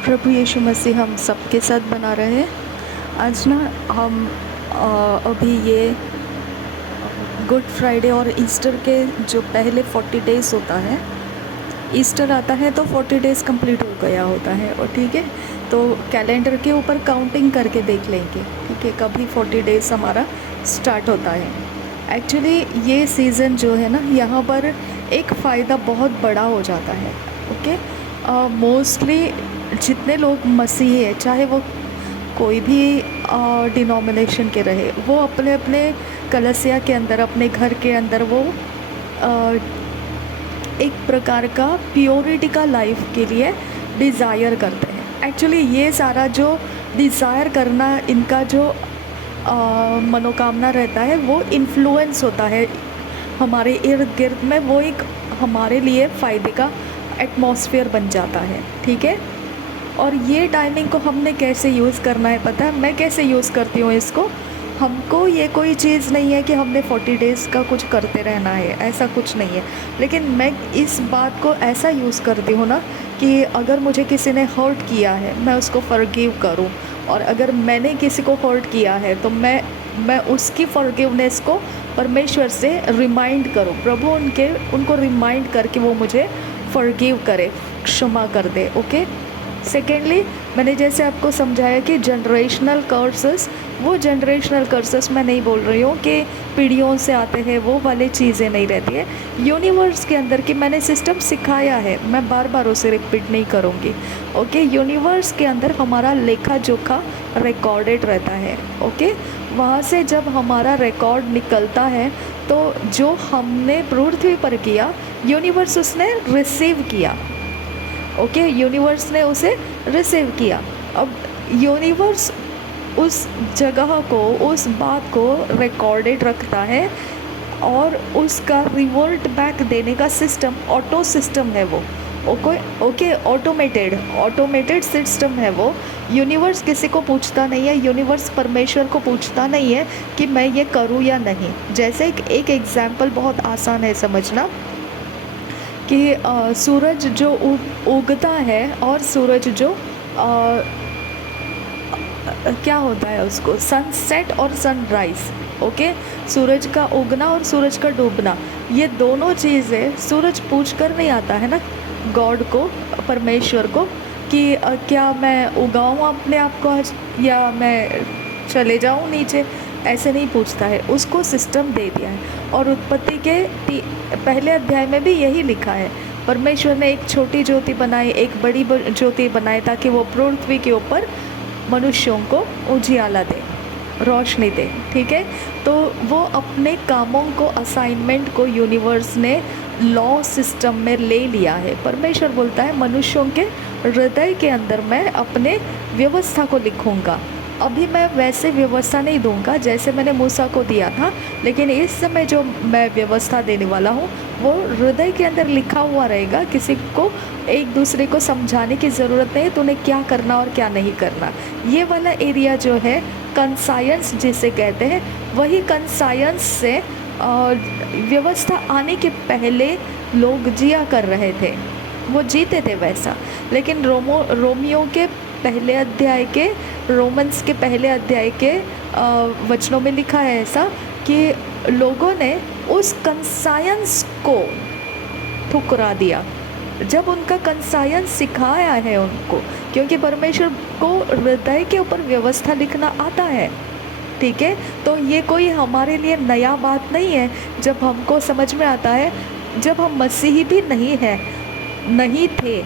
प्रभु यीशु मसीह हम सबके साथ बना रहे। आज ना हम अभी ये गुड फ्राइडे और ईस्टर के जो पहले 40 डेज़ होता है, ईस्टर आता है तो 40 डेज़ कंप्लीट हो गया होता है। और ठीक है, तो कैलेंडर के ऊपर काउंटिंग करके देख लेंगे, ठीक है, कभी 40 डेज़ हमारा स्टार्ट होता है। एक्चुअली ये सीज़न जो है ना, यहाँ पर एक फ़ायदा बहुत बड़ा हो जाता है। ओके, मोस्टली जितने लोग मसीही है, चाहे वो कोई भी डिनोमिनेशन के रहे, वो अपने अपने कलीसिया के अंदर, अपने घर के अंदर वो एक प्रकार का प्योरिटी का लाइफ के लिए डिज़ायर करते हैं। एक्चुअली ये सारा जो डिज़ायर करना, इनका जो मनोकामना रहता है, वो इन्फ्लुएंस होता है हमारे इर्द गिर्द में। वो एक हमारे लिए फ़ायदे का एटमॉस्फेयर बन जाता है, ठीक है। और ये टाइमिंग को हमने कैसे यूज़ करना है, पता है मैं कैसे यूज़ करती हूँ इसको। हमको ये कोई चीज़ नहीं है कि हमने 40 डेज़ का कुछ करते रहना है, ऐसा कुछ नहीं है। लेकिन मैं इस बात को ऐसा यूज़ करती हूँ ना कि अगर मुझे किसी ने हर्ट किया है, मैं उसको फॉरगिव करूँ। और अगर मैंने किसी को हर्ट किया है तो मैं उसकी फॉरगिवनेस को परमेश्वर से रिमाइंड करूँ। प्रभु उनको रिमाइंड करके वो मुझे फॉरगिव करे, क्षमा कर दे। ओके। सेकेंडली, मैंने जैसे आपको समझाया कि जनरेशनल कर्सेस, वो जनरेशनल कर्सेस मैं नहीं बोल रही हूँ कि पीढ़ियों से आते हैं, वो वाली चीज़ें नहीं रहती है। यूनिवर्स के अंदर की मैंने सिस्टम सिखाया है, मैं बार बार उसे रिपीट नहीं करूँगी। ओके, यूनिवर्स के अंदर हमारा लेखा जोखा रिकॉर्डेड रहता है। ओके, वहाँ से जब हमारा रिकॉर्ड निकलता है तो जो हमने पृथ्वी पर किया, यूनिवर्स उसने रिसीव किया। ओके, यूनिवर्स ने उसे रिसीव किया। अब यूनिवर्स उस जगह को, उस बात को रिकॉर्डेड रखता है और उसका रिवर्ट बैक देने का सिस्टम ऑटो सिस्टम है वो। ओके, ऑटोमेटेड सिस्टम है वो। यूनिवर्स किसी को पूछता नहीं है, यूनिवर्स परमेश्वर को पूछता नहीं है कि मैं ये करूँ या नहीं। जैसे एक एग्जाम्पल बहुत आसान है समझना कि सूरज जो उगता है और सूरज जो क्या होता है उसको, सनसेट और सनराइज़। ओके, सूरज का उगना और सूरज का डूबना, ये दोनों चीज़ें सूरज पूछ कर नहीं आता है ना गॉड को, परमेश्वर को, कि क्या मैं उगाऊँ अपने आप को आज, या मैं चले जाऊँ नीचे। ऐसे नहीं पूछता है, उसको सिस्टम दे दिया है। और उत्पत्ति के पहले अध्याय में भी यही लिखा है, परमेश्वर ने एक छोटी ज्योति बनाई, एक बड़ी ज्योति बनाई, ताकि वो पृथ्वी के ऊपर मनुष्यों को उजियाला दे, रोशनी दे। ठीक है, तो वो अपने कामों को, असाइनमेंट को यूनिवर्स ने लॉ सिस्टम में ले लिया है। परमेश्वर बोलता है मनुष्यों के हृदय के अंदर मैं अपने व्यवस्था को लिखूंगा। अभी मैं वैसे व्यवस्था नहीं दूंगा जैसे मैंने मूसा को दिया था, लेकिन इस समय जो मैं व्यवस्था देने वाला हूँ वो हृदय के अंदर लिखा हुआ रहेगा। किसी को एक दूसरे को समझाने की ज़रूरत नहीं है तूने क्या करना और क्या नहीं करना। ये वाला एरिया जो है कंसायंस जिसे कहते हैं, वही कंसायंस से व्यवस्था आने के पहले लोग जिया कर रहे थे, वो जीते थे वैसा। लेकिन रोमियो के पहले अध्याय के, रोमन्स के पहले अध्याय के वचनों में लिखा है ऐसा कि लोगों ने उस कंसायंस को ठुकरा दिया। जब उनका कंसायंस सिखाया है उनको, क्योंकि परमेश्वर को हृदय के ऊपर व्यवस्था लिखना आता है। ठीक है, तो ये कोई हमारे लिए नया बात नहीं है। जब हमको समझ में आता है, जब हम मसीही भी नहीं थे,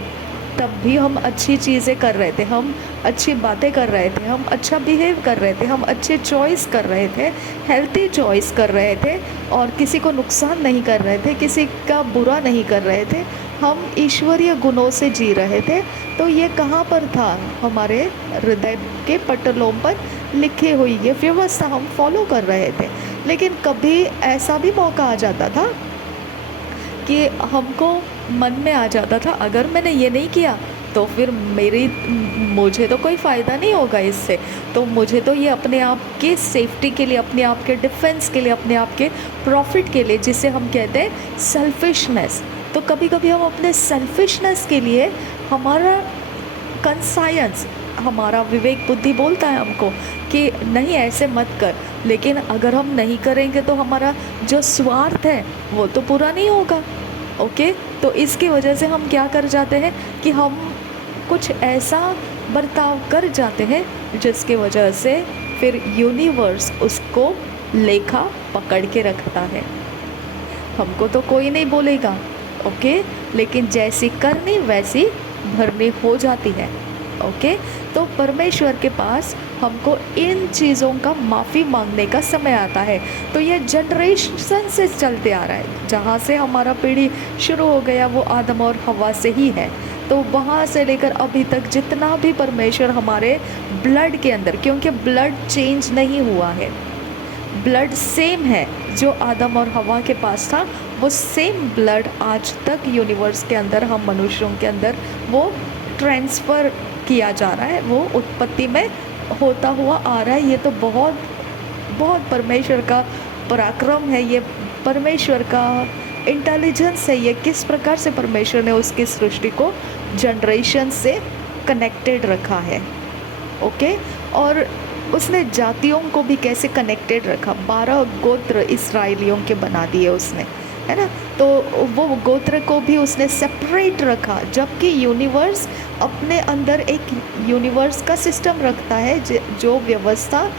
तब भी हम अच्छी चीज़ें कर रहे थे, हम अच्छी बातें कर रहे थे, हम अच्छा बिहेव कर रहे थे, हम अच्छे चॉइस कर रहे थे, हेल्थी चॉइस कर रहे थे, और किसी को नुकसान नहीं कर रहे थे, किसी का बुरा नहीं कर रहे थे, हम ईश्वरीय गुणों से जी रहे थे। तो ये कहाँ पर था? हमारे हृदय के पटलों पर लिखी हुई ये व्यवस्था हम फॉलो कर रहे थे। लेकिन कभी ऐसा भी मौका आ जाता था कि हमको मन में आ जाता था, अगर मैंने ये नहीं किया तो फिर मुझे तो कोई फ़ायदा नहीं होगा इससे, तो मुझे तो ये अपने आप के सेफ्टी के लिए, अपने आप के डिफेंस के लिए, अपने आप के प्रॉफिट के लिए, जिसे हम कहते हैं सेल्फिशनेस। तो कभी कभी हम अपने सेल्फिशनेस के लिए हमारा कंसायंस, हमारा विवेक बुद्धि बोलता है हमको कि नहीं ऐसे मत कर, लेकिन अगर हम नहीं करेंगे तो हमारा जो स्वार्थ है वो तो पूरा नहीं होगा। ओके, तो इसकी वजह से हम क्या कर जाते हैं कि हम कुछ ऐसा बर्ताव कर जाते हैं जिसकी वजह से फिर यूनिवर्स उसको लेखा पकड़ के रखता है। हमको तो कोई नहीं बोलेगा, ओके, लेकिन जैसी करनी वैसी भरनी हो जाती है। ओके, तो परमेश्वर के पास हमको इन चीज़ों का माफ़ी मांगने का समय आता है। तो ये जनरेशन से चलते आ रहा है, जहाँ से हमारा पीढ़ी शुरू हो गया वो आदम और हवा से ही है। तो वहाँ से लेकर अभी तक जितना भी परमेश्वर हमारे ब्लड के अंदर, क्योंकि ब्लड चेंज नहीं हुआ है, ब्लड सेम है, जो आदम और हवा के पास था वो सेम ब्लड आज तक यूनिवर्स के अंदर, हम मनुष्यों के अंदर वो ट्रांसफ़र किया जा रहा है, वो उत्पत्ति में होता हुआ आ रहा है। ये तो बहुत बहुत परमेश्वर का पराक्रम है, ये परमेश्वर का इंटेलिजेंस है, ये किस प्रकार से परमेश्वर ने उसकी सृष्टि को जनरेशन से कनेक्टेड रखा है। ओके, और उसने जातियों को भी कैसे कनेक्टेड रखा, 12 गोत्र इस्राएलियों के बना दिए उसने, है ना। तो वो गोत्र को भी उसने सेपरेट रखा, जबकि यूनिवर्स अपने अंदर एक यूनिवर्स का सिस्टम रखता है, जो व्यवस्था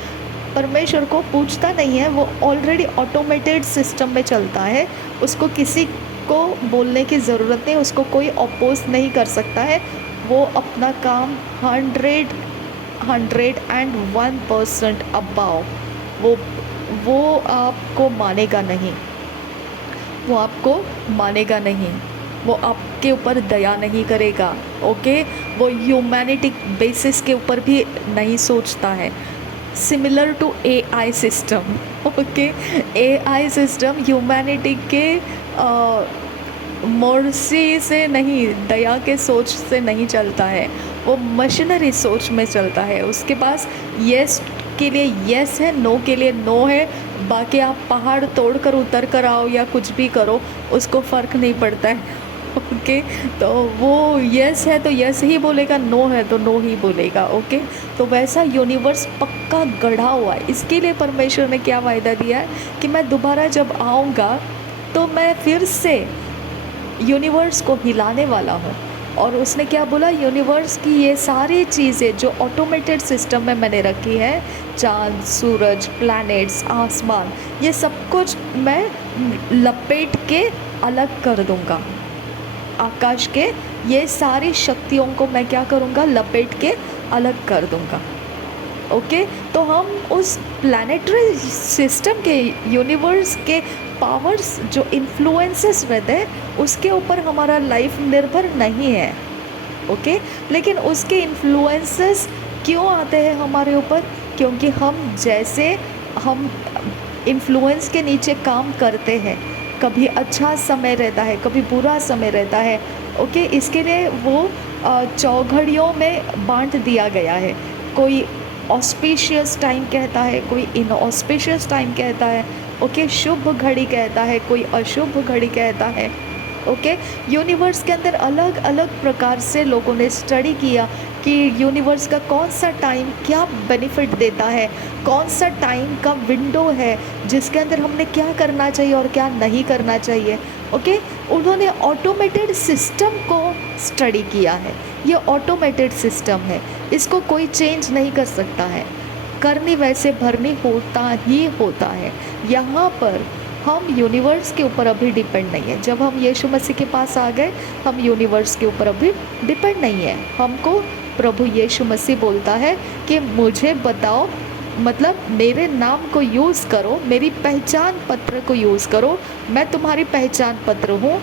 परमेश्वर को पूछता नहीं है, वो ऑलरेडी ऑटोमेटेड सिस्टम में चलता है, उसको किसी को बोलने की ज़रूरत नहीं, उसको कोई अपोज नहीं कर सकता है, वो अपना काम 101% अबाव, वो आपको मानेगा नहीं, वो आपको मानेगा नहीं, वो आपके ऊपर दया नहीं करेगा। ओके, वो ह्यूमैनिटी बेसिस के ऊपर भी नहीं सोचता है, similar to AI system. Okay, AI system humanity के मर्सी से नहीं, दया के सोच से नहीं चलता है, वो मशीनरी सोच में चलता है। उसके पास यस के लिए यस है, नो के लिए नो है, बाकी आप पहाड़ तोड़ कर उतर कर आओ या कुछ भी करो, उसको फ़र्क नहीं पड़ता है। ओके, तो वो यस है तो यस ही बोलेगा, नो है तो नो ही बोलेगा। ओके, तो वैसा यूनिवर्स पक्का गढ़ा हुआ है। इसके लिए परमेश्वर ने क्या वायदा दिया है कि मैं दोबारा जब आऊँगा तो मैं फिर से यूनिवर्स को हिलाने वाला हूँ। और उसने क्या बोला, यूनिवर्स की ये सारी चीज़ें जो ऑटोमेटेड सिस्टम में मैंने रखी है, चाँद, सूरज, प्लैनेट्स, आसमान, ये सब कुछ मैं लपेट के अलग कर दूँगा। आकाश के ये सारी शक्तियों को मैं क्या करूँगा, लपेट के अलग कर दूँगा। ओके, तो हम उस प्लैनेटरी सिस्टम के, यूनिवर्स के पावर्स जो इन्फ्लुएंसेस रहते हैं उसके ऊपर हमारा लाइफ निर्भर नहीं है। ओके, लेकिन उसके इन्फ्लुएंसेस क्यों आते हैं हमारे ऊपर, क्योंकि हम इन्फ्लुएंस के नीचे काम करते हैं। कभी अच्छा समय रहता है, कभी बुरा समय रहता है। ओके, इसके लिए वो चौघड़ियों में बांट दिया गया है। कोई ऑस्पिशियस टाइम कहता है, कोई इनऑस्पिशियस टाइम कहता है। ओके, शुभ घड़ी कहता है, कोई अशुभ घड़ी कहता है। ओके, यूनिवर्स के अंदर अलग अलग प्रकार से लोगों ने स्टडी किया कि यूनिवर्स का कौन सा टाइम क्या बेनिफिट देता है, कौन सा टाइम का विंडो है जिसके अंदर हमने क्या करना चाहिए और क्या नहीं करना चाहिए। ओके, उन्होंने ऑटोमेटेड सिस्टम को स्टडी किया है। ये ऑटोमेटेड सिस्टम है, इसको कोई चेंज नहीं कर सकता है, करनी वैसे भरनी होता ही होता है। यहाँ पर हम यूनिवर्स के ऊपर अभी डिपेंड नहीं है। जब हम यीशु मसीह के पास आ गए, हम यूनिवर्स के ऊपर अभी डिपेंड नहीं है। हमको प्रभु यीशु मसीह बोलता है कि मुझे बताओ, मतलब मेरे नाम को यूज़ करो, मेरी पहचान पत्र को यूज़ करो, मैं तुम्हारी पहचान पत्र हूँ,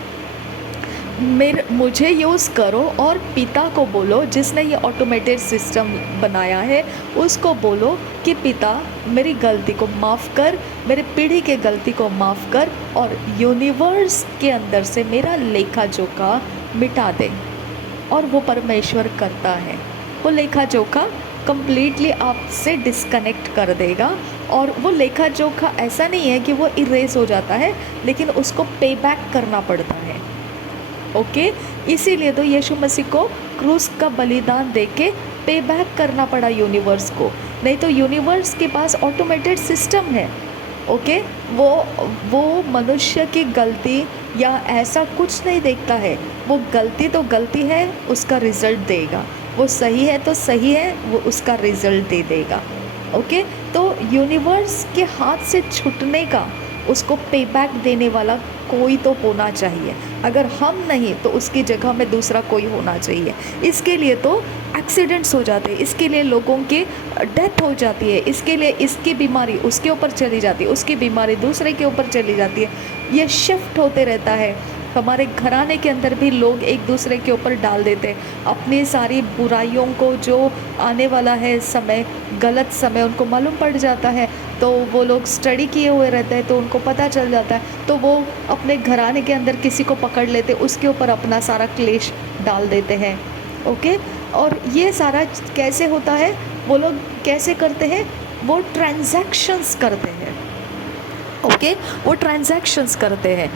मुझे यूज़ करो। और पिता को बोलो, जिसने ये ऑटोमेटेड सिस्टम बनाया है, उसको बोलो कि पिता मेरी गलती को माफ़ कर, मेरे पीढ़ी के गलती को माफ़ कर और यूनिवर्स के अंदर से मेरा लेखा जोखा मिटा दे। और वो परमेश्वर करता है, वो लेखा जोखा कम्प्लीटली आपसे डिस्कनेक्ट कर देगा। और वो लेखा जोखा ऐसा नहीं है कि वो इरेज हो जाता है, लेकिन उसको पे बैक करना पड़ता है। ओके, इसीलिए तो यीशु मसीह को क्रूस का बलिदान देके पे बैक करना पड़ा यूनिवर्स को, नहीं तो यूनिवर्स के पास ऑटोमेटेड सिस्टम है। ओके, वो मनुष्य की गलती या ऐसा कुछ नहीं देखता है। वो गलती तो गलती है, उसका रिजल्ट देगा। वो सही है तो सही है, वो उसका रिजल्ट दे देगा। ओके, तो यूनिवर्स के हाथ से छूटने का, उसको पे बैक देने वाला कोई तो होना चाहिए। अगर हम नहीं तो उसकी जगह में दूसरा कोई होना चाहिए। इसके लिए तो एक्सीडेंट्स हो जाते हैं, इसके लिए लोगों की डेथ हो जाती है, इसके लिए इसकी बीमारी उसके ऊपर चली जाती है, उसकी बीमारी दूसरे के ऊपर चली जाती है। ये शिफ्ट होते रहता है। हमारे घराने के अंदर भी लोग एक दूसरे के ऊपर डाल देते हैं अपनी सारी बुराइयों को। जो आने वाला है समय, गलत समय उनको मालूम पड़ जाता है, तो वो लोग स्टडी किए हुए रहते हैं, तो उनको पता चल जाता है, तो वो अपने घराने के अंदर किसी को पकड़ लेते, उसके ऊपर अपना सारा क्लेश डाल देते हैं। ओके, और ये सारा कैसे होता है, वो लोग कैसे करते हैं, वो ट्रांजैक्शंस करते हैं। ओके, वो ट्रांजैक्शंस करते हैं।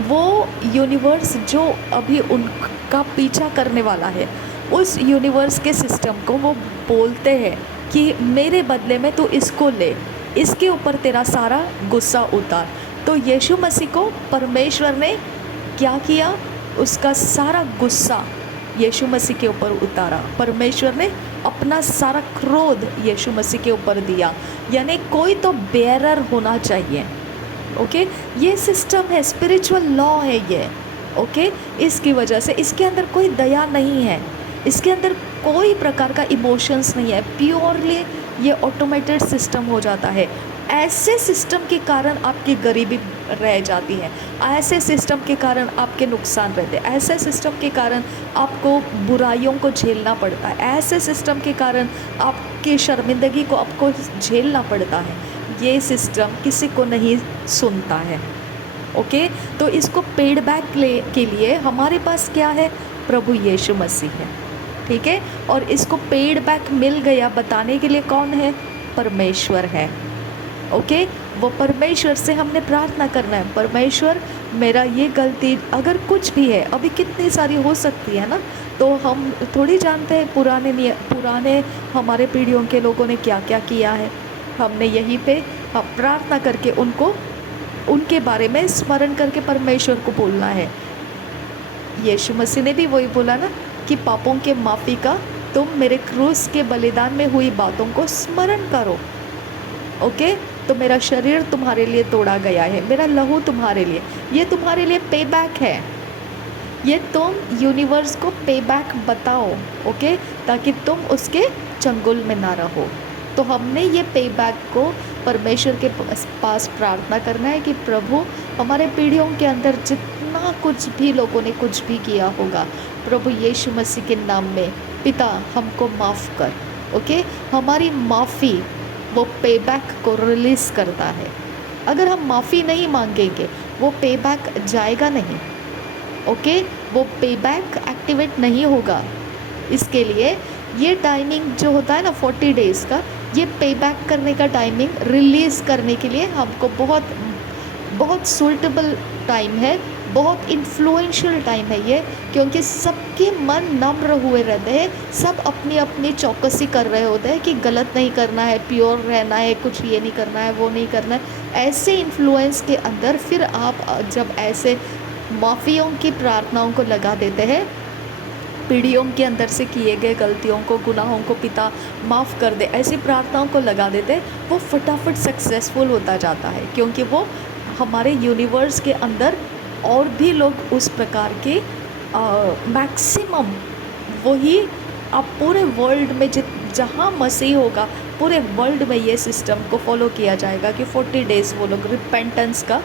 वो यूनिवर्स जो अभी उनका पीछा करने वाला है, उस यूनिवर्स के सिस्टम को वो बोलते हैं कि मेरे बदले में तू इसको ले, इसके ऊपर तेरा सारा गुस्सा उतार। तो यीशु मसीह को परमेश्वर ने क्या किया, उसका सारा गुस्सा यीशु मसीह के ऊपर उतारा। परमेश्वर ने अपना सारा क्रोध यीशु मसीह के ऊपर दिया। यानी कोई तो बेरर होना चाहिए। ओके, ये सिस्टम है, स्पिरिचुअल लॉ है ये। ओके, इसकी वजह से इसके अंदर कोई दया नहीं है, इसके अंदर कोई प्रकार का इमोशंस नहीं है, प्योरली ये ऑटोमेटेड सिस्टम हो जाता है। ऐसे सिस्टम के कारण आपकी गरीबी रह जाती है, ऐसे सिस्टम के कारण आपके नुकसान रहते हैं, ऐसे सिस्टम के कारण आपको बुराइयों को झेलना पड़ता है, ऐसे सिस्टम के कारण आपकी शर्मिंदगी को आपको झेलना पड़ता है। ये सिस्टम किसी को नहीं सुनता है। ओके, तो इसको पेड बैक के लिए हमारे पास क्या है, प्रभु यीशु मसीह है। ठीक है, और इसको पेड बैक मिल गया बताने के लिए कौन है, परमेश्वर है। ओके, वो परमेश्वर से हमने प्रार्थना करना है, परमेश्वर मेरा ये गलती अगर कुछ भी है, अभी कितनी सारी हो सकती है ना, तो हम थोड़ी जानते हैं पुराने हमारे पीढ़ियों के लोगों ने क्या क्या किया है। हमने यहीं पे हम प्रार्थना करके उनके बारे में स्मरण करके परमेश्वर को बोलना है। यीशु मसीह ने भी वही बोला ना कि पापों के माफ़ी का तुम मेरे क्रूस के बलिदान में हुई बातों को स्मरण करो। ओके, तो मेरा शरीर तुम्हारे लिए तोड़ा गया है, मेरा लहू तुम्हारे लिए, ये तुम्हारे लिए पे बैक है। ये तुम यूनिवर्स को पे बैक बताओ। ओके, ताकि तुम उसके चंगुल में ना रहो। तो हमने ये पे बैक को परमेश्वर के पास प्रार्थना करना है कि प्रभु हमारे पीढ़ियों के अंदर जितना कुछ भी लोगों ने कुछ भी किया होगा, प्रभु यीशु मसीह के नाम में पिता हमको माफ़ कर। ओके, हमारी माफ़ी वो पे बैक को रिलीज़ करता है। अगर हम माफ़ी नहीं मांगेंगे वो पे बैक जाएगा नहीं। ओके, वो पे बैक एक्टिवेट नहीं होगा। इसके लिए ये टाइमिंग जो होता है ना 40 डेज़ का, ये पे बैक करने का टाइमिंग रिलीज़ करने के लिए हमको बहुत सूटेबल टाइम है, बहुत इन्फ्लुएंशियल टाइम है ये, क्योंकि सबके मन नम्र हुए रहते हैं, सब अपनी अपनी चौकसी कर रहे होते हैं कि गलत नहीं करना है, प्योर रहना है, कुछ ये नहीं करना है, वो नहीं करना है। ऐसे इन्फ्लुएंस के अंदर फिर आप जब ऐसे माफ़ियों की प्रार्थनाओं को लगा देते हैं, पीढ़ियों के अंदर से किए गए गलतियों को, गुनाहों को पिता माफ़ कर दे, ऐसी प्रार्थनाओं को लगा देते हैं, वो फटाफट सक्सेसफुल होता जाता है। क्योंकि वो हमारे यूनिवर्स के अंदर और भी लोग उस प्रकार के मैक्सिमम वही आप पूरे वर्ल्ड में जहाँ मसीह होगा पूरे वर्ल्ड में ये सिस्टम को फॉलो किया जाएगा कि 40 डेज़ वो लोग रिपेंटेंस का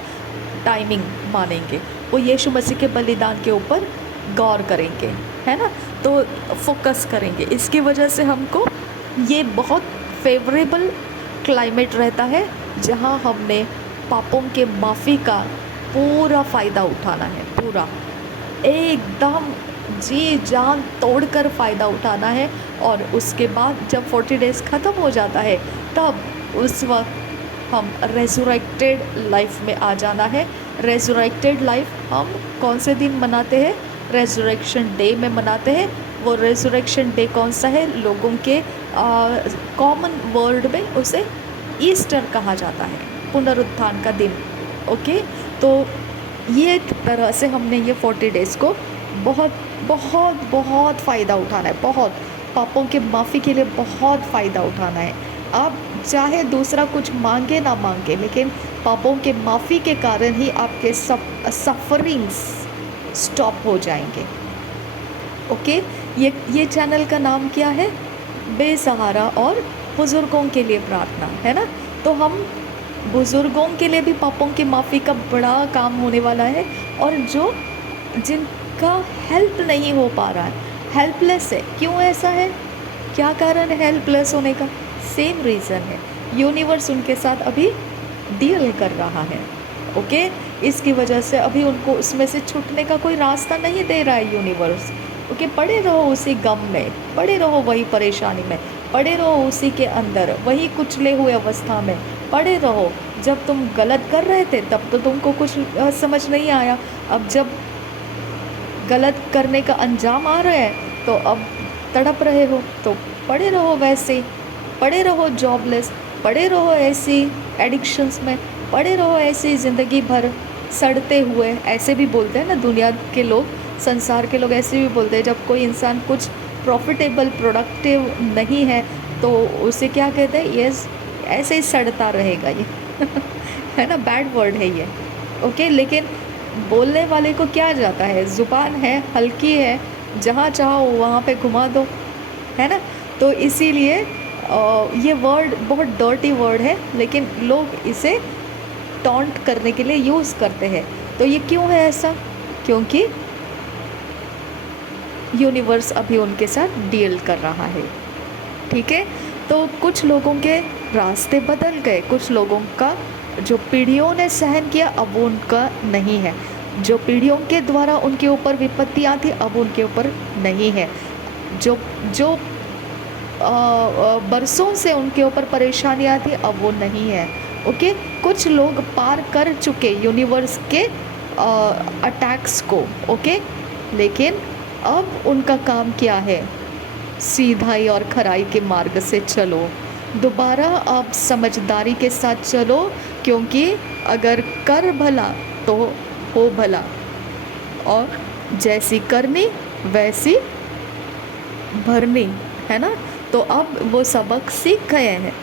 टाइमिंग मानेंगे, वो यीशु मसीह के बलिदान के ऊपर गौर करेंगे, है ना, तो फोकस करेंगे। इसकी वजह से हमको ये बहुत फेवरेबल क्लाइमेट रहता है जहाँ हमने पापों के माफ़ी का पूरा फ़ायदा उठाना है, पूरा एकदम जी जान तोड़कर फ़ायदा उठाना है। और उसके बाद जब 40 डेज़ ख़त्म हो जाता है तब उस वक्त हम रेजुरेक्टेड लाइफ में आ जाना है। रेजुरेक्टेड लाइफ हम कौन से दिन मनाते हैं, रेजुरेक्शन डे में मनाते हैं, वो रेजरेक्शन डे कौन सा है, लोगों के कॉमन वर्ड में उसे ईस्टर कहा जाता है, पुनरुत्थान का दिन। ओके, तो ये तरह से हमने ये 40 डेज़ को बहुत बहुत बहुत फ़ायदा उठाना है, बहुत पापों के माफ़ी के लिए बहुत फ़ायदा उठाना है। आप चाहे दूसरा कुछ मांगे ना मांगे, लेकिन पापों के माफ़ी के कारण ही आपके सफरिंग्स स्टॉप हो जाएंगे। ओके, ये चैनल का नाम क्या है, बेसहारा और बुज़ुर्गों के लिए प्रार्थना, है ना। तो हम बुज़ुर्गों के लिए भी पापों की माफ़ी का बड़ा काम होने वाला है, और जो जिनका हेल्प नहीं हो पा रहा है, हेल्पलेस है, क्यों ऐसा है, क्या कारण है हेल्पलेस होने का, सेम रीज़न है, यूनिवर्स उनके साथ अभी डील कर रहा है। ओके, इसकी वजह से अभी उनको उसमें से छूटने का कोई रास्ता नहीं दे रहा है यूनिवर्स। ओके, पड़े रहो उसी गम में, पड़े रहो वही परेशानी में, पड़े रहो उसी के अंदर, वही कुचले हुए अवस्था में पड़े रहो। जब तुम गलत कर रहे थे तब तो तुमको कुछ समझ नहीं आया, अब जब गलत करने का अंजाम आ रहा है तो अब तड़प रहे हो, तो पड़े रहो वैसे, पड़े रहो जॉबलेस, पड़े रहो ऐसी एडिक्शंस में, पड़े रहो ऐसी ज़िंदगी भर सड़ते हुए। ऐसे भी बोलते हैं ना दुनिया के लोग, संसार के लोग ऐसे भी बोलते हैं, जब कोई इंसान कुछ प्रॉफिटेबल प्रोडक्टिव नहीं है तो उसे क्या कहते हैं, यस ऐसे ही सड़ता रहेगा ये है ना, बैड वर्ड है ये। ओके, लेकिन बोलने वाले को क्या जाता है, ज़ुबान है, हल्की है, जहाँ चाहो वहाँ पे घुमा दो, है ना। तो इसीलिए ये वर्ड बहुत डर्टी वर्ड है, लेकिन लोग इसे टॉन्ट करने के लिए यूज़ करते हैं। तो ये क्यों है ऐसा, क्योंकि यूनिवर्स अभी उनके साथ डील कर रहा है। ठीक है, तो कुछ लोगों के रास्ते बदल गए, कुछ लोगों का जो पीढ़ियों ने सहन किया अब वो उनका नहीं है, जो पीढ़ियों के द्वारा उनके ऊपर विपत्तियाँ थी अब उनके ऊपर नहीं है, जो जो बरसों से उनके ऊपर परेशानियाँ थी अब वो नहीं है। ओके, कुछ लोग पार कर चुके यूनिवर्स के अटैक्स को। ओके, लेकिन अब उनका काम क्या है, सीधाई और खराई के मार्ग से चलो, दोबारा आप समझदारी के साथ चलो, क्योंकि अगर कर भला तो हो भला, और जैसी करनी वैसी भरनी, है ना। तो अब वो सबक सीख गए हैं,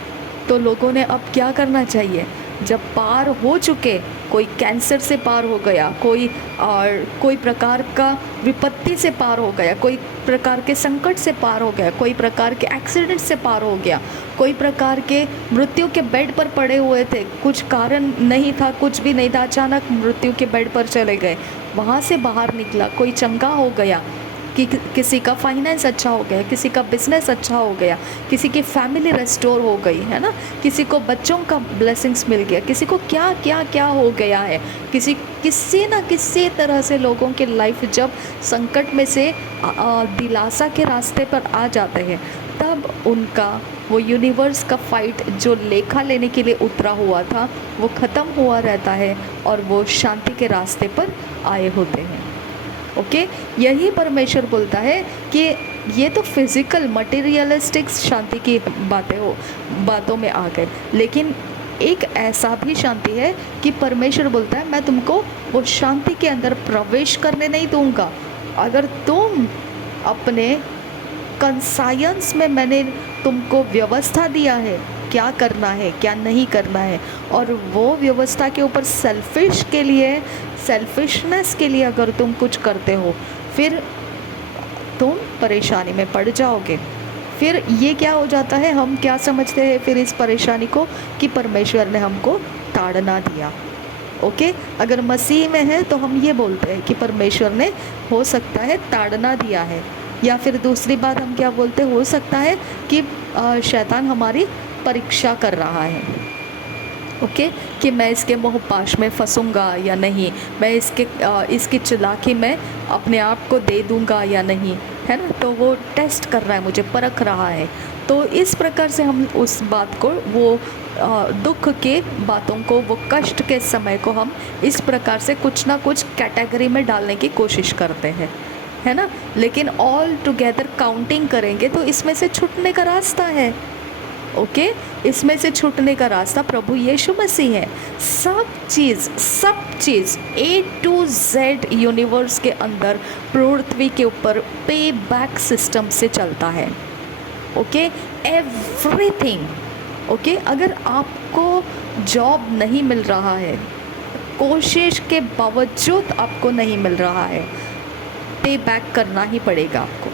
तो लोगों ने अब क्या करना चाहिए, जब पार हो चुके, कोई कैंसर से पार हो गया, कोई प्रकार का विपत्ति से पार हो गया, कोई प्रकार के संकट से पार हो गया, कोई प्रकार के एक्सीडेंट से पार हो गया, कोई प्रकार के मृत्यु के बेड पर पड़े हुए थे, कुछ कारण नहीं था, कुछ भी नहीं था, अचानक मृत्यु के बेड पर चले गए, वहाँ से बाहर निकला, कोई चंगा हो गया, कि किसी का फाइनेंस अच्छा हो गया, किसी का बिजनेस अच्छा हो गया, किसी की फैमिली रेस्टोर हो गई, है ना, किसी को बच्चों का ब्लेसिंग्स मिल गया, किसी को क्या क्या क्या हो गया है, किसी ना किसी तरह से लोगों के लाइफ जब संकट में से दिलासा के रास्ते पर आ जाते हैं, तब उनका वो यूनिवर्स का फाइट जो लेखा लेने के लिए उतरा हुआ था वो ख़त्म हुआ रहता है, और वो शांति के रास्ते पर आए होते हैं। ओके, यही परमेश्वर बोलता है कि ये तो फिज़िकल मटेरियलिस्टिक शांति की बातों में आ गए, लेकिन एक ऐसा भी शांति है कि परमेश्वर बोलता है मैं तुमको वो शांति के अंदर प्रवेश करने नहीं दूंगा, अगर तुम अपने कंसायंस में मैंने तुमको व्यवस्था दिया है क्या करना है क्या नहीं करना है, और वो व्यवस्था के ऊपर सेल्फिशनेस के लिए अगर तुम कुछ करते हो, फिर तुम परेशानी में पड़ जाओगे। फिर ये क्या हो जाता है, हम क्या समझते हैं फिर इस परेशानी को, कि परमेश्वर ने हमको ताड़ना दिया। ओके, अगर मसीह में है तो हम ये बोलते हैं कि परमेश्वर ने हो सकता है ताड़ना दिया है, या फिर दूसरी बात हम क्या बोलते हैं, हो सकता है कि शैतान हमारी परीक्षा कर रहा है। ओके, कि मैं इसके मोहपाश में फंसूंगा या नहीं, मैं इसकी चालाकी में अपने आप को दे दूंगा या नहीं, है ना, तो वो टेस्ट कर रहा है, मुझे परख रहा है। तो इस प्रकार से हम उस बात को, वो दुख के बातों को, वो कष्ट के समय को हम इस प्रकार से कुछ ना कुछ कैटेगरी में डालने की कोशिश करते हैं। है ना। लेकिन ऑल टुगेदर काउंटिंग करेंगे तो इसमें से छूटने का रास्ता है। ओके, इसमें से छूटने का रास्ता प्रभु यीशु मसीह है। सब चीज़ A to Z यूनिवर्स के अंदर पृथ्वी के ऊपर पे बैक सिस्टम से चलता है। Okay, everything. ओके, अगर आपको जॉब नहीं मिल रहा है, कोशिश के बावजूद आपको नहीं मिल रहा है, पे बैक करना ही पड़ेगा आपको।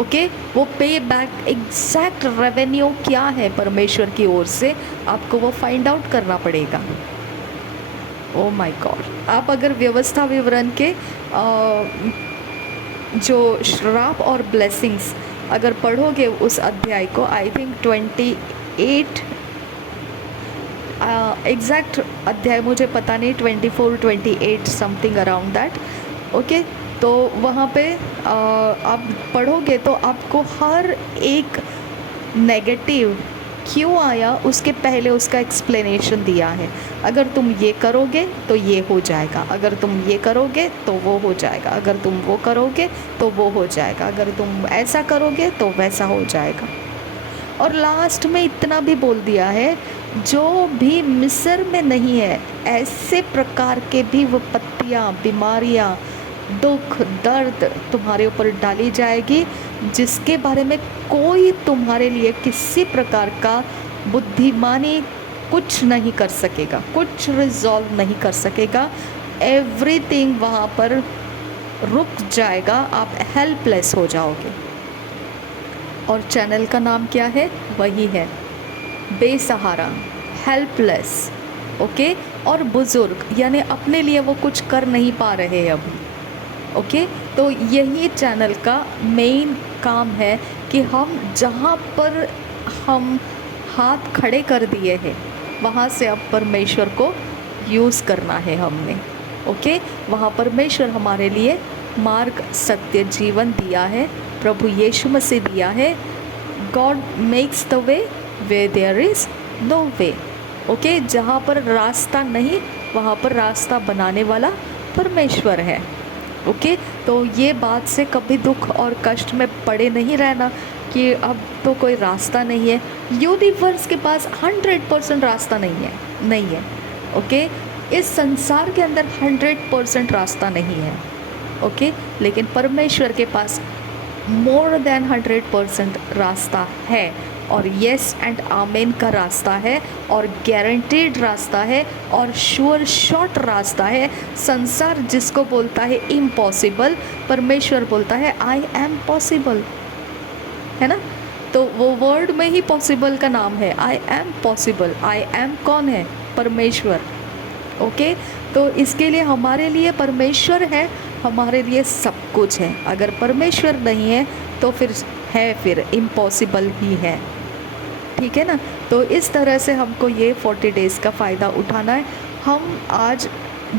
ओके, वो पे बैक एग्जैक्ट रेवेन्यू क्या है परमेश्वर की ओर से, आपको वो फाइंड आउट करना पड़ेगा। ओ माय गॉड, आप अगर व्यवस्था विवरण के जो श्राप और ब्लेसिंग्स अगर पढ़ोगे उस अध्याय को, आई थिंक 28 एग्जैक्ट अध्याय मुझे पता नहीं, 24-28 समथिंग अराउंड दैट। ओके, तो वहाँ पे आप पढ़ोगे तो आपको हर एक नेगेटिव क्यों आया उसके पहले उसका एक्सप्लेनेशन दिया है। अगर तुम ये करोगे तो ये हो जाएगा, अगर तुम ये करोगे तो वो हो जाएगा, अगर तुम वो करोगे तो वो हो जाएगा, अगर तुम ऐसा करोगे तो वैसा हो जाएगा। और लास्ट में इतना भी बोल दिया है, जो भी मिस्र में नहीं है ऐसे प्रकार के भी विपत्तियाँ, बीमारियाँ, दुख, दर्द तुम्हारे ऊपर डाली जाएगी, जिसके बारे में कोई तुम्हारे लिए किसी प्रकार का बुद्धिमानी कुछ नहीं कर सकेगा, कुछ रिजॉल्व नहीं कर सकेगा। एवरीथिंग वहाँ पर रुक जाएगा, आप हेल्पलेस हो जाओगे। और चैनल का नाम क्या है? वही है, बेसहारा, हेल्पलेस। ओके, और बुज़ुर्ग, यानी अपने लिए वो कुछ कर नहीं पा रहे हैं अभी। ओके, तो यही चैनल का मेन काम है कि हम जहाँ पर हम हाथ खड़े कर दिए हैं वहाँ से अब परमेश्वर को यूज़ करना है हमने। ओके, वहाँ परमेश्वर हमारे लिए मार्ग, सत्य, जीवन दिया है, प्रभु यीशु मसीह दिया है। God makes the way where there is no way. Okay, जहाँ पर रास्ता नहीं वहाँ पर रास्ता बनाने वाला परमेश्वर है। ओके, तो ये बात से कभी दुख और कष्ट में पड़े नहीं रहना कि अब तो कोई रास्ता नहीं है। यूनिवर्स के पास 100% रास्ता नहीं है। ओके, इस संसार के अंदर 100% रास्ता नहीं है। ओके, लेकिन परमेश्वर के पास मोर देन 100% रास्ता है, और येस एंड आमेन का रास्ता है, और गारंटीड रास्ता है, और श्योर शॉट रास्ता है। संसार जिसको बोलता है इम्पॉसिबल, परमेश्वर बोलता है आई एम पॉसिबल, है ना। तो वो वर्ड में ही पॉसिबल का नाम है, I am possible. I am कौन है? परमेश्वर। ओके, तो इसके लिए हमारे लिए परमेश्वर है, हमारे लिए सब कुछ है। अगर परमेश्वर नहीं है तो फिर इम्पॉसिबल ही है। ठीक है ना। तो इस तरह से हमको ये 40 डेज़ का फ़ायदा उठाना है। हम आज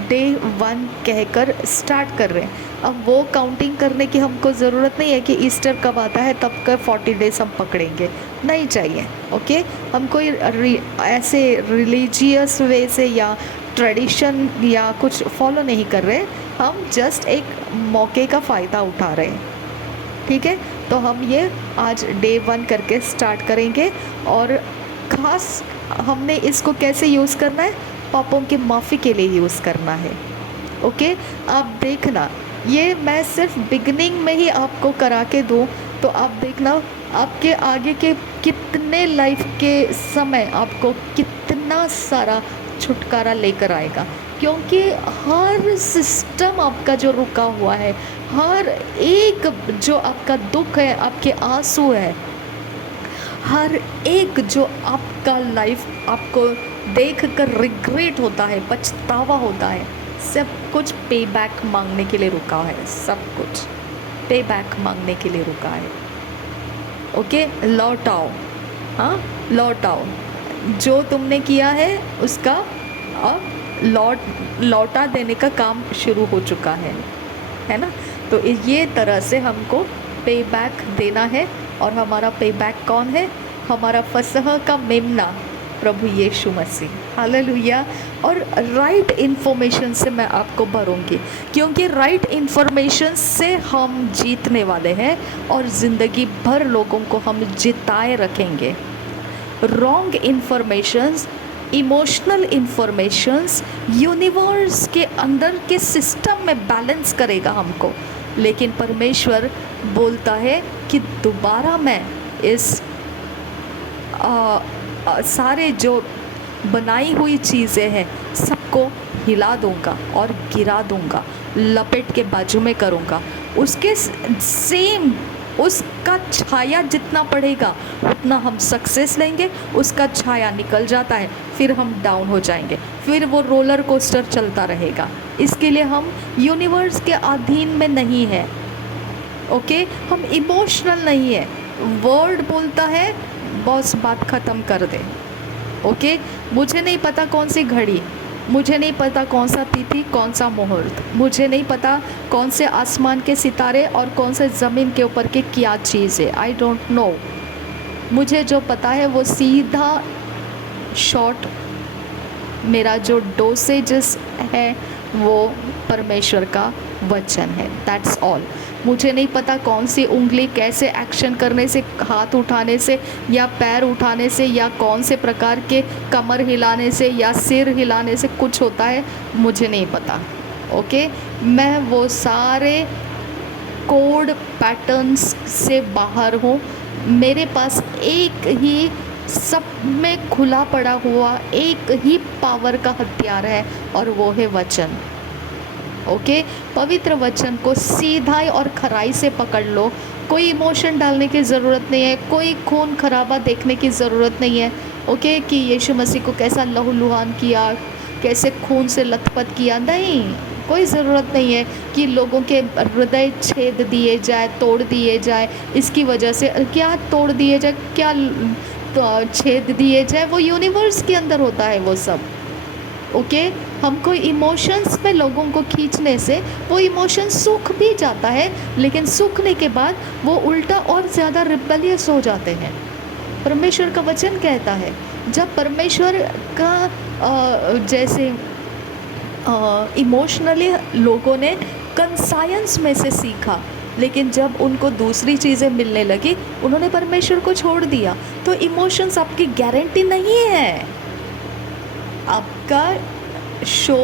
डे 1 कहकर स्टार्ट कर रहे हैं। अब वो काउंटिंग करने की हमको ज़रूरत नहीं है कि ईस्टर कब आता है तब का 40 डेज़ हम पकड़ेंगे, नहीं चाहिए। ओके, हम कोई ऐसे रिलीजियस वे से या ट्रेडिशन या कुछ फॉलो नहीं कर रहे, हम जस्ट एक मौके का फ़ायदा उठा रहे हैं। ठीक है, तो हम ये आज डे 1 करके स्टार्ट करेंगे। और ख़ास हमने इसको कैसे यूज़ करना है? पापों की माफ़ी के लिए यूज़ करना है। ओके, आप देखना, ये मैं सिर्फ बिगनिंग में ही आपको करा के दूँ तो आप देखना आपके आगे के कितने लाइफ के समय आपको कितना सारा छुटकारा लेकर आएगा। क्योंकि हर सिस्टम आपका जो रुका हुआ है, हर एक जो आपका दुख है, आपके आंसू है, हर एक जो आपका लाइफ आपको देखकर रिग्रेट होता है, पछतावा होता है, सब कुछ पे बैक मांगने के लिए रुका है। सब कुछ पे बैक मांगने के लिए रुका है। ओके, लौट आओ, हाँ लौट आओ। जो तुमने किया है उसका अब लौटा देने का काम शुरू हो चुका है ना। तो ये तरह से हमको पे बैक देना है। और हमारा पे बैक कौन है? हमारा फसह का मेमना, प्रभु यीशु मसीह, हालेलुया। और राइट इन्फॉर्मेशन से मैं आपको भरूंगी, क्योंकि राइट इन्फॉर्मेशन से हम जीतने वाले हैं और ज़िंदगी भर लोगों को हम जिताए रखेंगे। Wrong informations, emotional informations universe के अंदर के सिस्टम में बैलेंस करेगा हमको, लेकिन परमेश्वर बोलता है कि दोबारा मैं इस सारे जो बनाई हुई चीज़ें हैं सबको हिला दूंगा और गिरा दूंगा, लपेट के बाजू में करूंगा। उसके सेम उसका छाया जितना पड़ेगा उतना हम सक्सेस लेंगे, उसका छाया निकल जाता है फिर हम डाउन हो जाएंगे, फिर वो रोलर कोस्टर चलता रहेगा। इसके लिए हम यूनिवर्स के अधीन में नहीं है, ओके। हम इमोशनल नहीं है। वर्ड बोलता है बॉस बात ख़त्म कर दे, ओके। मुझे नहीं पता कौन सी घड़ी, मुझे नहीं पता कौन सा तिथि, कौन सा मुहूर्त, मुझे नहीं पता कौन से आसमान के सितारे और कौन से ज़मीन के ऊपर की क्या चीज़ है, आई डोंट नो। मुझे जो पता है वो सीधा शॉर्ट, मेरा जो डोसेजेस है वो परमेश्वर का वचन है, दैट्स ऑल। मुझे नहीं पता कौन सी उंगली कैसे एक्शन करने से, हाथ उठाने से या पैर उठाने से या कौन से प्रकार के कमर हिलाने से या सिर हिलाने से कुछ होता है, मुझे नहीं पता, ओके। मैं वो सारे कोड पैटर्न्स से बाहर हूँ। मेरे पास एक ही सब में खुला पड़ा हुआ एक ही पावर का हथियार है और वो है वचन, ओके। पवित्र वचन को सीधा और खराई से पकड़ लो। कोई इमोशन डालने की ज़रूरत नहीं है, कोई खून खराबा देखने की ज़रूरत नहीं है, ओके। कि यीशु मसीह को कैसा लहूलुहान किया, कैसे खून से लथपथ किया, नहीं, कोई ज़रूरत नहीं है कि लोगों के हृदय छेद दिए जाए, तोड़ दिए जाए। इसकी वजह से क्या तोड़ दिए जाए, क्या तो छेद दिए जाए, वो यूनिवर्स के अंदर होता है वो सब, ओके। हमको इमोशंस पे लोगों को खींचने से वो इमोशन सूख भी जाता है, लेकिन सूखने के बाद वो उल्टा और ज़्यादा रिबेलियस हो जाते हैं। परमेश्वर का वचन कहता है जब परमेश्वर का जैसे इमोशनली लोगों ने कंसायंस में से सीखा, लेकिन जब उनको दूसरी चीज़ें मिलने लगी उन्होंने परमेश्वर को छोड़ दिया। तो इमोशंस आपकी गारंटी नहीं है, आपका शो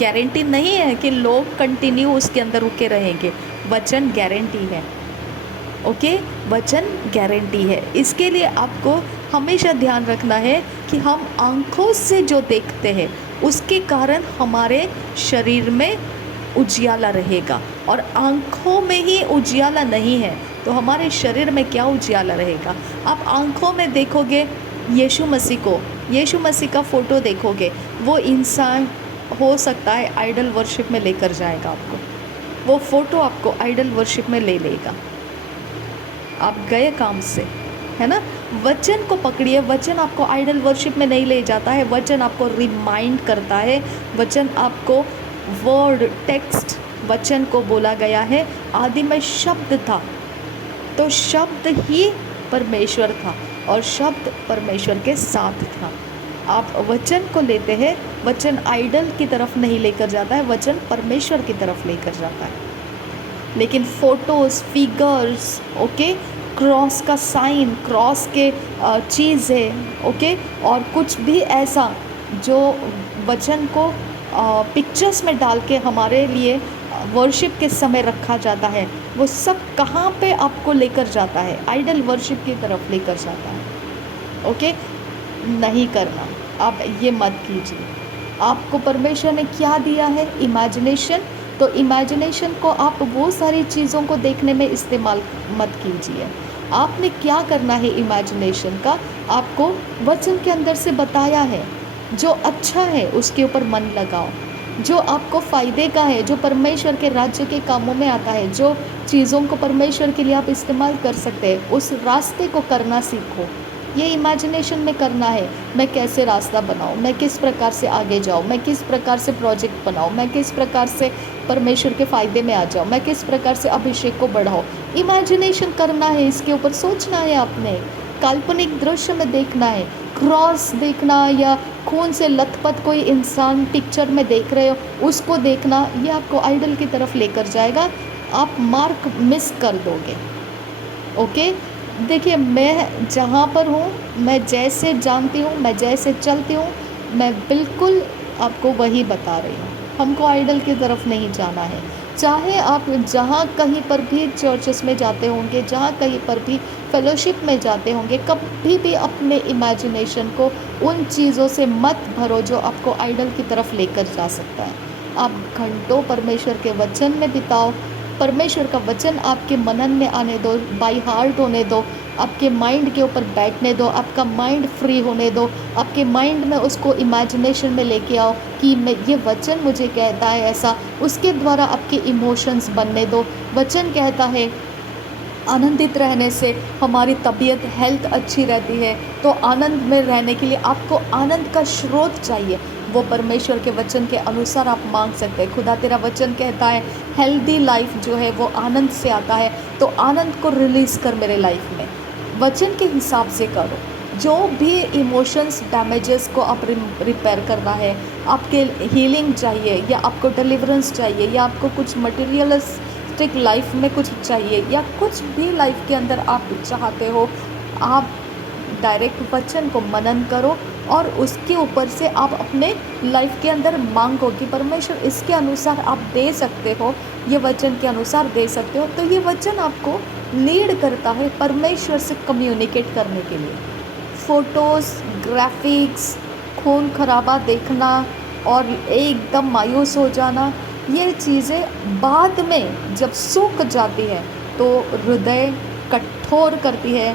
गारंटी नहीं है कि लोग कंटिन्यू उसके अंदर रुके रहेंगे। वचन गारंटी है, ओके। वचन गारंटी है। इसके लिए आपको हमेशा ध्यान रखना है कि हम आँखों से जो देखते हैं उसके कारण हमारे शरीर में उजियाला रहेगा, और आँखों में ही उजियाला नहीं है तो हमारे शरीर में क्या उजियाला रहेगा। आप आँखों में देखोगे यीशु मसीह को, यीशु मसीह का फ़ोटो देखोगे, वो इंसान हो सकता है आइडल वर्शिप में लेकर जाएगा आपको, वो फ़ोटो आपको आइडल वर्शिप में ले लेगा। आप गए काम से, है ना। वचन को पकड़िए, वचन आपको आइडल वर्शिप में नहीं ले जाता है, वचन आपको रिमाइंड करता है। वचन आपको वर्ड टेक्स्ट, वचन को बोला गया है आदि में शब्द था, तो शब्द ही परमेश्वर था और शब्द परमेश्वर के साथ था। आप वचन को लेते हैं, वचन आइडल की तरफ नहीं लेकर जाता है, वचन परमेश्वर की तरफ लेकर जाता है। लेकिन फ़ोटोज़, फिगर्स, ओके, क्रॉस का साइन, क्रॉस के चीज़ें, ओके, और कुछ भी ऐसा जो वचन को पिक्चर्स में डाल के हमारे लिए वर्शिप के समय रखा जाता है, वो सब कहाँ पे आपको लेकर जाता है, आइडल वर्शिप की तरफ लेकर जाता है, ओके। नहीं करना, आप ये मत कीजिए। आपको परमेश्वर ने क्या दिया है, इमेजिनेशन, तो इमेजिनेशन को आप वो सारी चीज़ों को देखने में इस्तेमाल मत कीजिए। आपने क्या करना है इमेजिनेशन का, आपको वचन के अंदर से बताया है। जो अच्छा है उसके ऊपर मन लगाओ, जो आपको फ़ायदे का है, जो परमेश्वर के राज्य के कामों में आता है, जो चीज़ों को परमेश्वर के लिए आप इस्तेमाल कर सकते हैं, उस रास्ते को करना सीखो। ये इमेजिनेशन में करना है, मैं कैसे रास्ता बनाऊँ, मैं किस प्रकार से आगे जाऊँ, मैं किस प्रकार से प्रोजेक्ट बनाऊँ, मैं किस प्रकार से परमेश्वर के फ़ायदे में आ जाऊँ, मैं किस प्रकार से अभिषेक को बढ़ाऊँ। इमेजिनेशन करना है, इसके ऊपर सोचना है, आपने काल्पनिक दृश्य में देखना है, क्रॉस देखना या खून से लथपथ कोई इंसान पिक्चर में देख रहे हो उसको देखना, ये आपको आइडल की तरफ लेकर जाएगा, आप मार्क मिस कर दोगे। ओके, देखिए मैं जहाँ पर हूँ, मैं जैसे जानती हूँ, मैं जैसे चलती हूँ, मैं बिल्कुल आपको वही बता रही हूँ। हमको आइडल की तरफ नहीं जाना है। चाहे आप जहाँ कहीं पर भी चर्चेस में जाते होंगे, जहाँ कहीं पर भी फेलोशिप में जाते होंगे, कभी भी अपने इमेजिनेशन को उन चीज़ों से मत भरो जो आपको आइडल की तरफ लेकर जा सकता है। आप घंटों परमेश्वर के वचन में बिताओ, परमेश्वर का वचन आपके मनन में आने दो, बाई हार्ट होने दो, आपके माइंड के ऊपर बैठने दो, आपका माइंड फ्री होने दो, आपके माइंड में उसको इमेजिनेशन में लेके आओ कि मैं ये वचन मुझे कहता है ऐसा, उसके द्वारा आपके इमोशंस बनने दो। वचन कहता है आनंदित रहने से हमारी तबीयत हेल्थ अच्छी रहती है, तो आनंद में रहने के लिए आपको आनंद का स्रोत चाहिए, वो परमेश्वर के वचन के अनुसार आप मांग सकते हैं। खुदा तेरा वचन कहता है हेल्दी लाइफ जो है वो आनंद से आता है, तो आनंद को रिलीज़ कर मेरे लाइफ में, वचन के हिसाब से करो। जो भी इमोशंस डैमेजेस को आप रिपेयर करना है, आपके हीलिंग चाहिए या आपको डिलीवरेंस चाहिए या आपको कुछ मटेरियलिस्टिक लाइफ में कुछ चाहिए या कुछ भी लाइफ के अंदर आप चाहते हो, आप डायरेक्ट वचन को मनन करो और उसके ऊपर से आप अपने लाइफ के अंदर मांगो कि परमेश्वर इसके अनुसार आप दे सकते हो, ये वचन के अनुसार दे सकते हो। तो ये वचन आपको लीड करता है परमेश्वर से कम्युनिकेट करने के लिए। फ़ोटोज़, ग्राफिक्स, खून खराबा देखना और एकदम मायूस हो जाना, ये चीज़ें बाद में जब सूख जाती है तो हृदय कठोर करती है।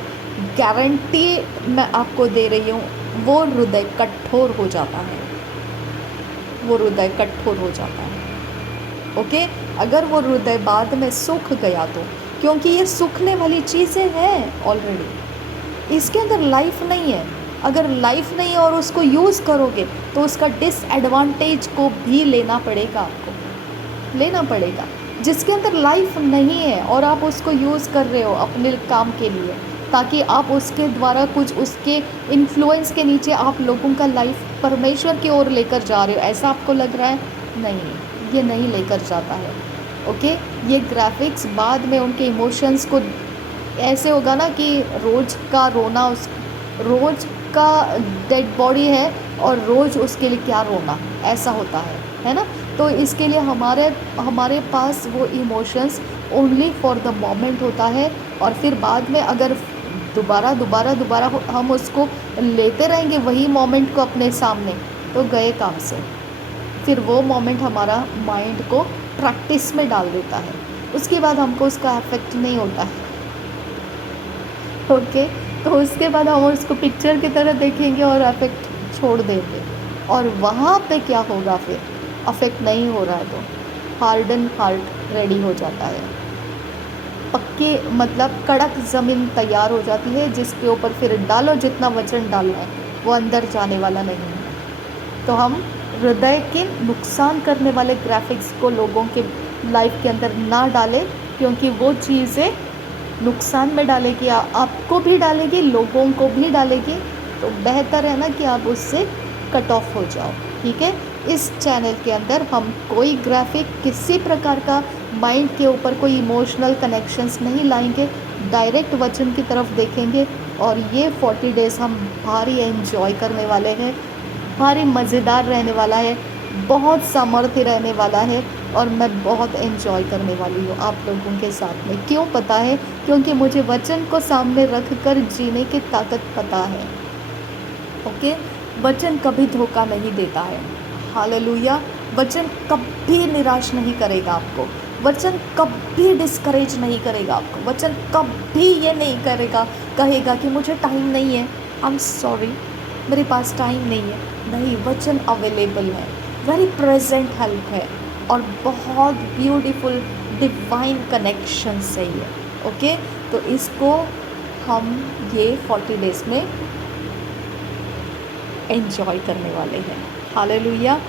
गारंटी मैं आपको दे रही हूँ, वो हृदय कठोर हो जाता है, वो हृदय कठोर हो जाता है। ओके, अगर वो हृदय बाद में सूख गया तो, क्योंकि ये सूखने वाली चीज़ें हैं ऑलरेडी, इसके अंदर लाइफ नहीं है। अगर लाइफ नहीं है और उसको यूज़ करोगे तो उसका डिसएडवांटेज को भी लेना पड़ेगा, आपको लेना पड़ेगा। जिसके अंदर लाइफ नहीं है और आप उसको यूज़ कर रहे हो अपने काम के लिए, ताकि आप उसके द्वारा कुछ, उसके इन्फ्लुएंस के नीचे आप लोगों का लाइफ परमेश्वर की ओर लेकर जा रहे हो, ऐसा आपको लग रहा है? नहीं, ये नहीं लेकर जाता है। ओके, ये ग्राफिक्स बाद में उनके इमोशंस को ऐसे होगा ना कि रोज़ का रोना, उस रोज़ का डेड बॉडी है और रोज़ उसके लिए क्या रोना, ऐसा होता है ना। तो इसके लिए हमारे पास वो emotions only for the moment होता है, और फिर बाद में अगर दोबारा हम उसको लेते रहेंगे वही मोमेंट को अपने सामने, तो गए काम से। फिर वो मोमेंट हमारा माइंड को प्रैक्टिस में डाल देता है, उसके बाद हमको उसका इफेक्ट नहीं होता है। ओके, तो उसके बाद हम उसको पिक्चर की तरह देखेंगे और इफेक्ट छोड़ देंगे, और वहाँ पे क्या होगा, फिर अफेक्ट नहीं हो रहा है तो हार्डन हार्ट रेडी हो जाता है, पक्के मतलब कड़क ज़मीन तैयार हो जाती है, जिसके ऊपर फिर डालो जितना वचन डालना है, वो अंदर जाने वाला नहीं है। तो हम हृदय के नुकसान करने वाले ग्राफिक्स को लोगों के लाइफ के अंदर ना डालें, क्योंकि वो चीज़ें नुकसान में डालेगी, आपको भी डालेगी, लोगों को भी डालेगी। तो बेहतर है ना कि आप उससे कट ऑफ हो जाओ, ठीक है। इस चैनल के अंदर हम कोई ग्राफिक, किसी प्रकार का माइंड के ऊपर कोई इमोशनल कनेक्शंस नहीं लाएंगे, डायरेक्ट वचन की तरफ देखेंगे, और ये 40 डेज़ हम भारी एंजॉय करने वाले हैं, भारी मज़ेदार रहने वाला है, बहुत सामर्थ्य रहने वाला है, और मैं बहुत एंजॉय करने वाली हूँ आप लोगों के साथ में। क्यों पता है? क्योंकि मुझे वचन को सामने रख कर जीने की ताकत पता है। ओके, वचन कभी धोखा नहीं देता है। हालेलुया। वचन कभी निराश नहीं करेगा आपको, वचन कभी डिस्करेज नहीं करेगा आपको, वचन कभी ये नहीं कहेगा कि मुझे टाइम नहीं है, आई एम सॉरी मेरे पास टाइम नहीं है। नहीं, वचन अवेलेबल है, वेरी प्रेजेंट हेल्प है, और बहुत ब्यूटीफुल डिवाइन कनेक्शन से ही है। ओके, तो इसको हम ये 40 डेज़ में एंजॉय करने वाले हैं। हालेलुया।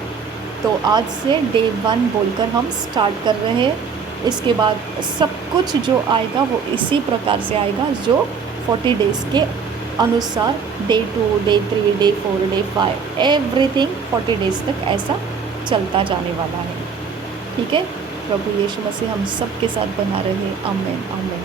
तो आज से डे 1 बोलकर हम स्टार्ट कर रहे हैं। इसके बाद सब कुछ जो आएगा वो इसी प्रकार से आएगा जो 40 डेज़ के अनुसार day 2, day 3, day 4, day 5 everything 40 days तक ऐसा चलता जाने वाला है। ठीक है, प्रभु यीशु मसीह हम सब के साथ बना रहे। आमीन आमीन।